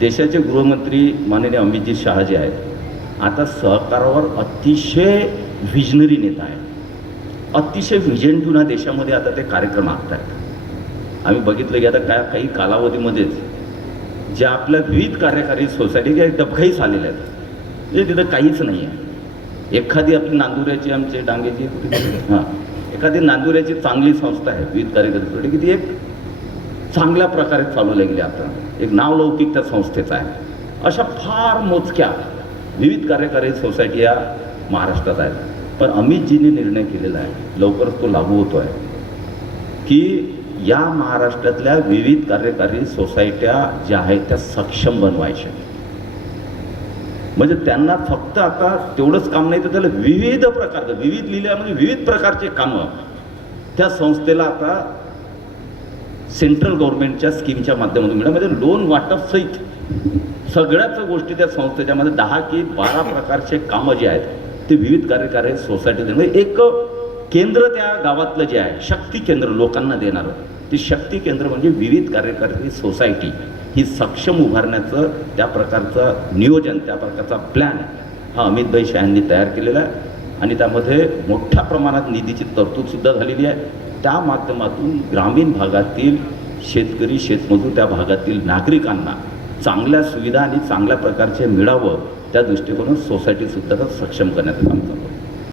देशाचे गृहमंत्री माननीय अमितजी शहा जे आहेत. आता सहकारावर अतिशय व्हिजनरी नेता आहेत. अतिशय व्हिजन ठेवून हा देशामध्ये आता ते कार्यक्रम आखत आहेत आम्ही बघितलं की आता काय काही कालावधीमध्येच ज्या आपल्या विविध कार्यकारी सोसायटीच्या डबघाईच आलेल्या आहेत. म्हणजे तिथं काहीच नाही आहे. एखादी आपली नांदुऱ्याची आमचे डांगेची हां. एखादी नांदुऱ्याची चांगली संस्था आहे विविध कार्यकारी सोसायटी की ती एक चांगल्या प्रकारे चालवल्या गेली आता. एक नावलौकिक त्या संस्थेचा आहे. अशा फार मोजक्या विविध कार्यकारी सोसायटी या महाराष्ट्रात आहेत. पण अमितजींनी निर्णय केलेला आहे. लवकरच तो लागू होतो आहे की या महाराष्ट्रातल्या विविध कार्यकारी सोसायट्या ज्या आहेत त्या सक्षम बनवायच्या. म्हणजे त्यांना फक्त आता तेवढंच काम नाही तर त्याला विविध प्रकारचं विविध लिहिल्या म्हणजे विविध प्रकारचे कामं. त्या संस्थेला आता सेंट्रल गव्हर्नमेंटच्या स्कीमच्या माध्यमातून मिळालं. म्हणजे लोन वाटप सहित सगळ्याच गोष्टी त्या संस्थेच्यामध्ये दहा की बारा प्रकारचे कामं जे आहेत ते विविध कार्यकारी सोसायटी म्हणजे एक केंद्र त्या गावातलं जे आहे शक्ती केंद्र लोकांना देणारं. ते शक्ती केंद्र म्हणजे विविध कार्यकारी सोसायटी ही सक्षम उभारण्याचं त्या प्रकारचं नियोजन त्या प्रकारचा प्लॅन हा अमितभाई शाह यांनी तयार केलेला आहे. आणि त्यामध्ये मोठ्या प्रमाणात निधीची तरतूदसुद्धा झालेली आहे. त्या माध्यमातून ग्रामीण भागातील शेतकरी शेतमजूर त्या भागातील नागरिकांना चांगल्या सुविधा आणि चांगल्या प्रकारचे मिळावं त्या दृष्टिकोनात सोसायटीसुद्धा सक्षम करण्याचं काम चालू आहे.